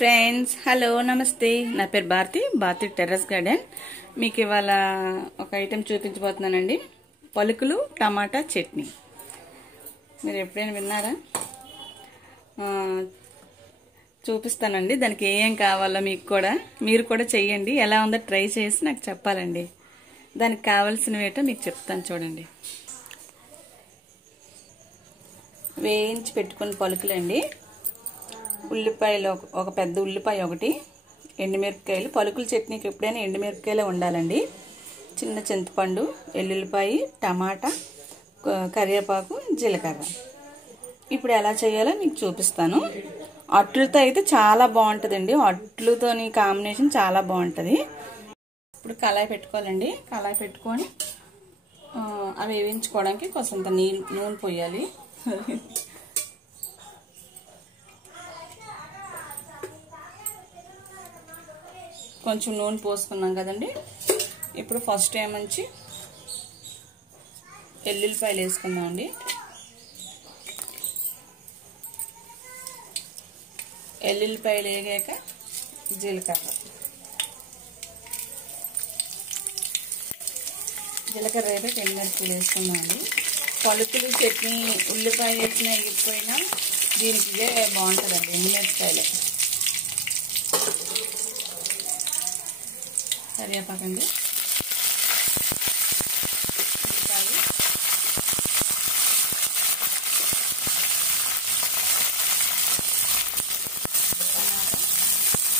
Friends, hello, నమస్తే. నా పేరు భారతి టెర్రస్ గార్డెన్. మీకు ఇవాళ ఒక ఐటెం చూపించబోతున్నానండి. పలుకులు టమాటా చట్నీ. మీరు ఎప్పుడైనా విన్నారా? చూపిస్తానండి. దానికి ఏం కావాలో మీరు కూడా చెయ్యండి. ఎలా ఉందో ట్రై చేసి నాకు చెప్పాలండి. దానికి కావాల్సినవి ఏంటో మీకు చెప్తాను, చూడండి. వేయించి పెట్టుకున్న పలుకులండి, ఉల్లిపాయలు, ఒక పెద్ద ఉల్లిపాయ ఒకటి, ఎండుమిరపకాయలు. పలుకుల చట్నీకి ఎప్పుడైనా ఎండుమిరపకాయలే ఉండాలండి. చిన్న చింతపండు, ఎల్లుల్లిపాయ, టమాటా, కరివేపాకు, జీలకర్ర. ఇప్పుడు ఎలా చేయాలో మీకు చూపిస్తాను. అట్లతో అయితే చాలా బాగుంటుందండి. అట్లతోని కాంబినేషన్ చాలా బాగుంటుంది. ఇప్పుడు కళాయి పెట్టుకోవాలండి. కళాయి పెట్టుకొని అవి వేయించుకోవడానికి కొంత నూనె పోయాలి. కొంచెం నూనె పోసుకున్నాం కదండి. ఇప్పుడు ఫస్ట్ ఏమంచి ఎల్లుల్లిపాయలు వేసుకుందామండి. ఎల్లుల్లిపాయలు వేగాక జీలకర్ర వేగాక ఎండుమిరపకాయలు వేసుకుందామండి. పలుకులు చట్నీ ఉల్లిపాయ వేసినా ఎగిపోయినా దీనికి ఇదే బాగుంటుందండి, ఎండుమిరపకాయలు. కరివేపాకండి,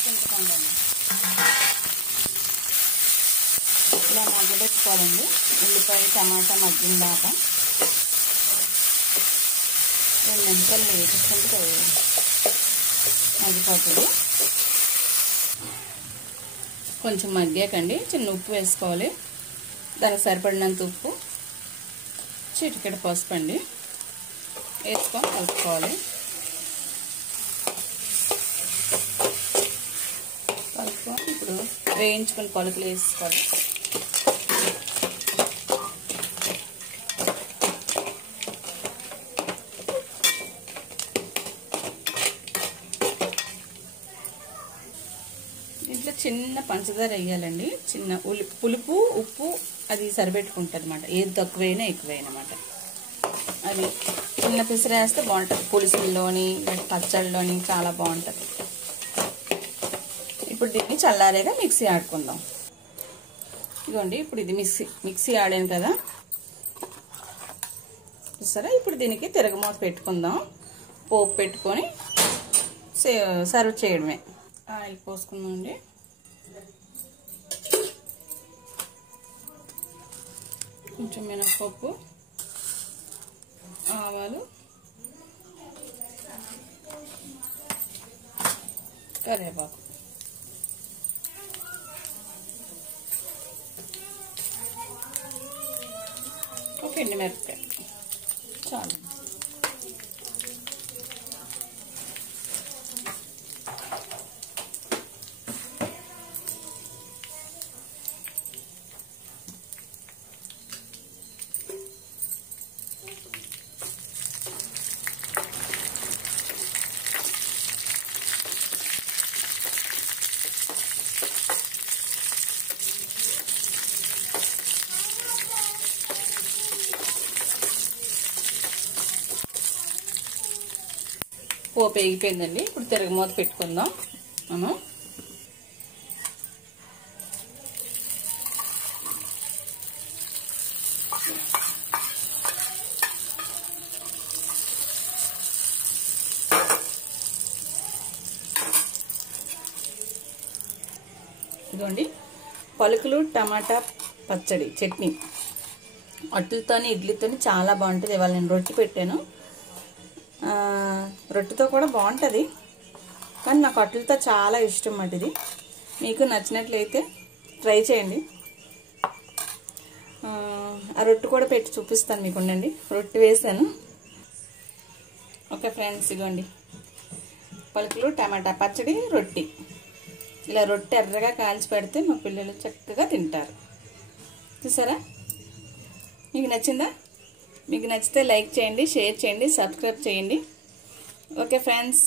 చింతపండు అండి. ఇలా మగ్గబెట్టుకోవాలండి. ఉల్లిపాయ టమాటా మగ్గిన దాకా 2 నిమిషాలు వేసుకుంటే మగ్గిపోతుంది. కొంచెం మగ్గాకండి చిన్న ఉప్పు వేసుకోవాలి. దానికి సరిపడినంత ఉప్పు, చిటికెడు పసుపు అండి వేసుకొని కలుపుకోవాలి. కలుపుకొని ఇప్పుడు వేయించుకొని పలుకులు వేసుకోవాలి. ఇంట్లో చిన్న పంచదార వేయాలండి. చిన్న పులుపు ఉప్పు అది సరిపెట్టుకుంటుంది అన్నమాట. ఏది తక్కువైనా ఎక్కువైనా అన్నమాట. అది చిన్న పిసిర వేస్తే బాగుంటుంది. పులుసుల్లోని పచ్చళ్ళలోని చాలా బాగుంటుంది. ఇప్పుడు దీన్ని చల్లారేగా మిక్సీ ఆడుకుందాం. ఇదిగోండి, ఇప్పుడు ఇది మిక్సీ ఆడాను కదా సరే. ఇప్పుడు దీనికి తిరగమూత పెట్టుకుందాం. పోపు పెట్టుకొని సర్వ్ చేయడమే. ఆయిల్ పోసుకుందామండి. కొంచెం మినపప్పు, ఆవాలు, కరివేపాకు, ఒక ఎండుమిరపకాయ చాలు. పోపు వేగిపోయిందండి. ఇప్పుడు తిరగమూత పెట్టుకుందాం మనం. ఇదిగోండి, పలుకులు టమాటా పచ్చడి చట్నీ అట్లతోని ఇడ్లీతోని చాలా బాగుంటుంది. ఇవాళ నేను రొట్టె పెట్టాను. రొట్టెతో కూడా బాగుంటుంది, కానీ నాకు అట్లతో చాలా ఇష్టం అన్నమాట. ఇది మీకు నచ్చినట్లయితే ట్రై చేయండి. ఆ రొట్టె కూడా పెట్టి చూపిస్తాను మీకు. ఉండండి, రొట్టె వేసాను. ఓకే ఫ్రెండ్స్, ఇదిగోండి పలుకులు టమాటా పచ్చడి రొట్టె. ఇలా రొట్టె ఎర్రగా కాల్చి పెడితే మా పిల్లలు చక్కగా తింటారు. చూసారా? మీకు నచ్చిందా? మీకు నచ్చితే లైక్ చేయండి, షేర్ చేయండి, సబ్స్క్రైబ్ చేయండి. Okay friends.